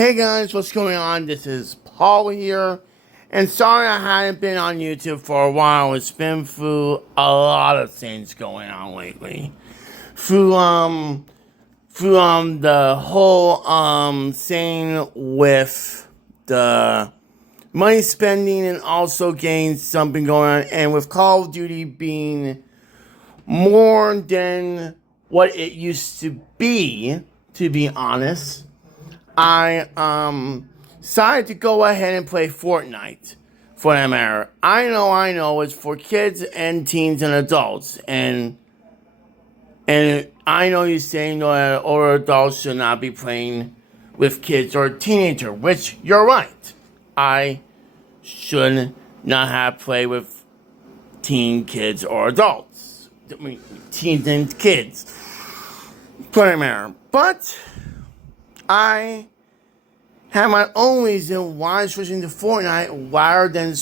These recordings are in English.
Hey guys, what's going on? This is Paul here. And sorry I hadn't been on YouTube for a while. It's been through a lot of things going on lately. Through the whole thing with the money spending and also getting something going on, and with Call of Duty being more than what it used to be honest. I decided to go ahead and play Fortnite for that matter. I know, it's for kids and teens and adults, and I know you're saying that older adults should not be playing with kids or teenagers, which you're right. I should not have played with kids or adults. I mean, teens and kids for that matter. But I have my own reason why I'm switching to Fortnite rather than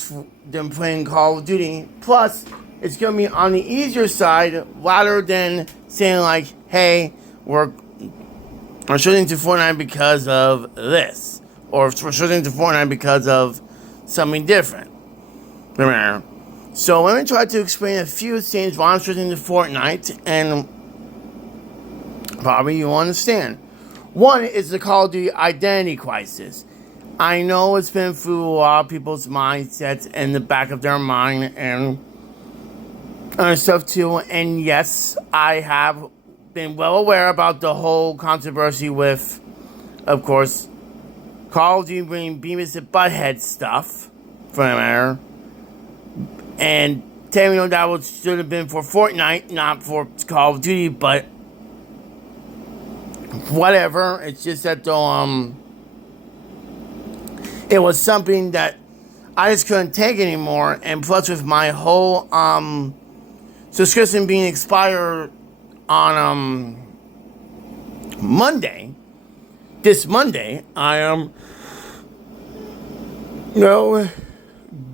playing Call of Duty. Plus, it's going to be on the easier side rather than saying like, hey, I'm switching to Fortnite because of this. Or we're switching to Fortnite because of something different. So let me try to explain a few things why I'm switching to Fortnite, and probably you'll understand. One is the Call of Duty identity crisis. I know it's been through a lot of people's mindsets in the back of their mind and stuff too. And yes, I have been well aware about the whole controversy with, of course, Call of Duty bringing Beavis and Butthead stuff, for that matter. And telling me that should have been for Fortnite, not for Call of Duty, but whatever. It's just that though, it was something that I just couldn't take anymore. And plus, with my whole subscription being expired on this Monday, I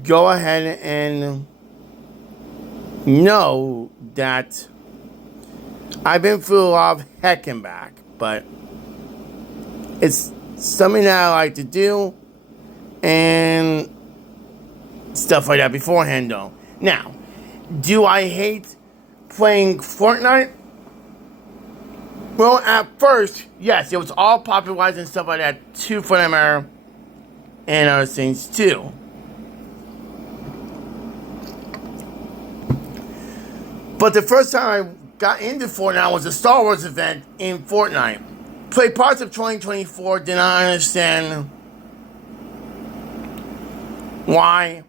go ahead and know that I've been through a lot of heck and back. But it's something that I like to do and stuff like that beforehand, though. Now, do I hate playing Fortnite? Well, at first, yes, it was all popularized and stuff like that too, for that matter, and other things too. But the first time I got into Fortnite was a Star Wars event in Fortnite. Played parts of 2024, did not understand why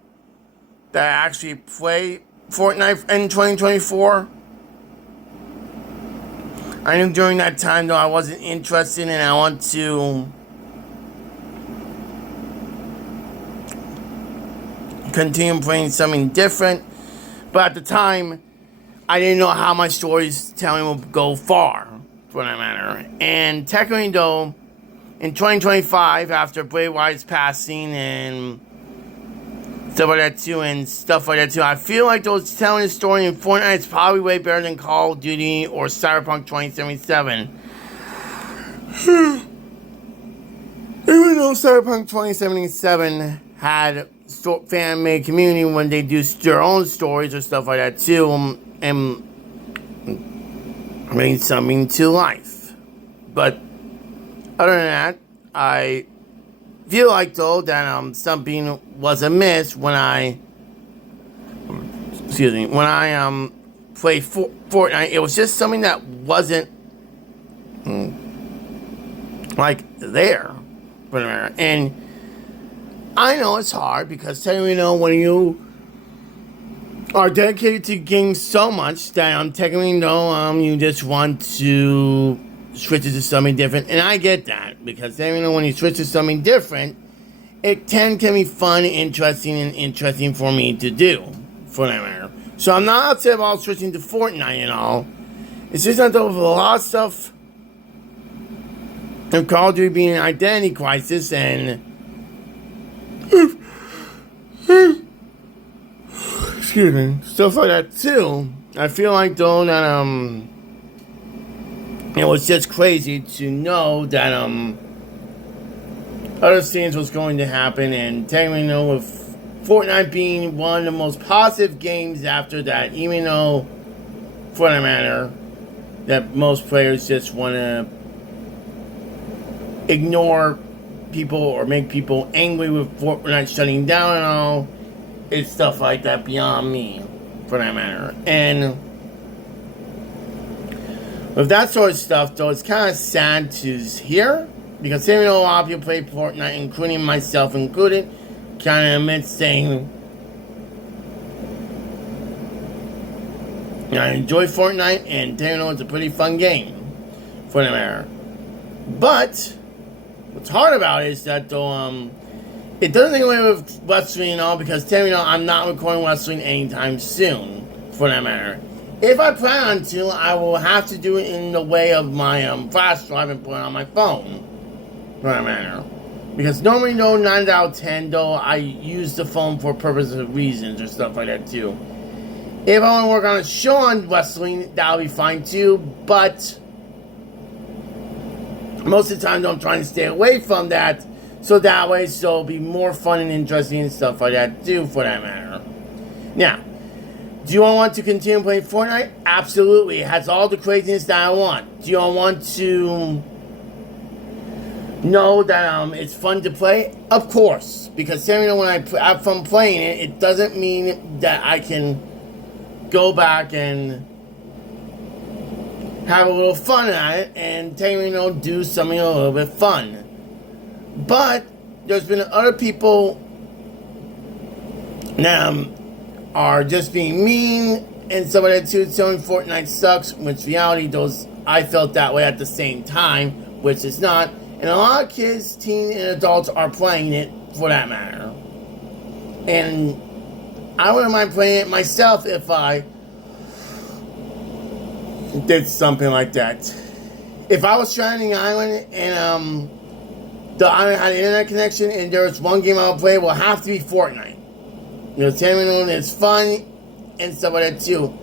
that I actually play Fortnite in 2024. I knew during that time though I wasn't interested and I want to continue playing something different. But at the time, I didn't know how my storytelling would go far, for that matter. And technically, though, in 2025, after Bray Wyatt's passing and stuff like that too, I feel like those telling a story in Fortnite is probably way better than Call of Duty or Cyberpunk 2077. Even though Cyberpunk 2077 had fan-made community when they do their own stories or stuff like that too, and bring something to life. But other than that, I feel like though that something was amiss when I played Fortnite. It was just something that wasn't like there, and I know it's hard because technically, when you are dedicated to games so much that technically you just want to switch it to something different, and I get that because when you switch to something different, it can be fun, interesting for me to do, for that matter. So I'm not upset about switching to Fortnite and all. It's just that there was a lot of stuff in Call of Duty being an identity crisis and excuse me, stuff like that too. I feel like though that it was just crazy to know that other things was going to happen, and technically, with Fortnite being one of the most positive games after that, even though, for that matter, that most players just want to ignore people or make people angry with Fortnite shutting down and all, it's stuff like that beyond me, for that matter. And with that sort of stuff, though, it's kind of sad to hear, because even though a lot of people play Fortnite, including myself included, kind of admit saying, I enjoy Fortnite, and it's a pretty fun game, for that matter. But what's hard about it is that, though, it doesn't take away with wrestling and all, because I'm not recording wrestling anytime soon, for that matter. If I plan on to, I will have to do it in the way of my flash drive and put it on my phone, for that matter. Because normally, though, 9 out of 10, though, I use the phone for purposes of reasons or stuff like that, too. If I want to work on a show on wrestling, that'll be fine, too, but most of the time, I'm trying to stay away from that, so that way, so it'll be more fun and interesting and stuff like that, too, for that matter. Now, do you all want to continue playing Fortnite? Absolutely. It has all the craziness that I want. Do you all want to know that it's fun to play? Of course. Because when I have fun playing it, it doesn't mean that I can go back and have a little fun at it and do something a little bit fun. But there's been other people that are just being mean and some of that too, telling Fortnite sucks, which reality I felt that way at the same time, which is not. And a lot of kids, teens, and adults are playing it for that matter. And I wouldn't mind playing it myself if I did something like that. If I was stranding an island and the island had an internet connection and there was one game I would play, it will have to be Fortnite. It's fun and stuff like that too.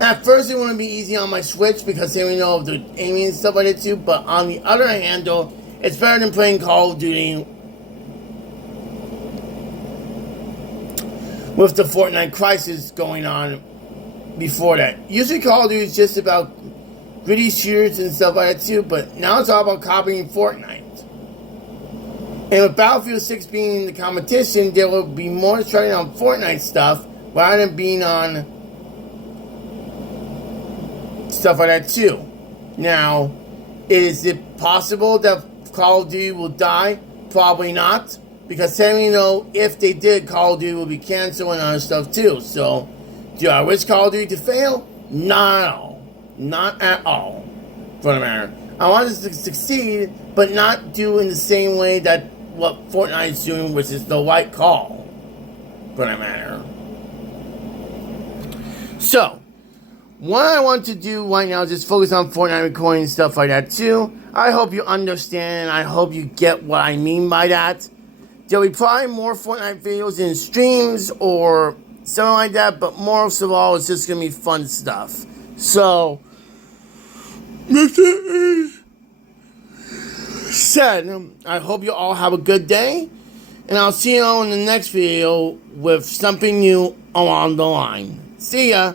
At first it wouldn't be easy on my Switch because of the aiming and stuff like that too, but on the other hand though, it's better than playing Call of Duty with the Fortnite crisis going on before that. Usually Call of Duty is just about gritty shooters and stuff like that too, but now it's all about copying Fortnite. And with Battlefield 6 being in the competition, there will be more trying on Fortnite stuff rather than being on stuff like that too. Now, is it possible that Call of Duty will die? Probably not. Because if they did, Call of Duty will be canceled and other stuff too. So, do I wish Call of Duty to fail? Not at all. Not at all. For the matter. I want it to succeed, but not do in the same way that what Fortnite is doing, which is the white call. For that matter. So, what I want to do right now is just focus on Fortnite recording and stuff like that too. I hope you understand and I hope you get what I mean by that. There'll be probably more Fortnite videos in streams or something like that, but most of all, it's just going to be fun stuff. So, with that said, I hope you all have a good day, and I'll see you all in the next video with something new along the line. See ya!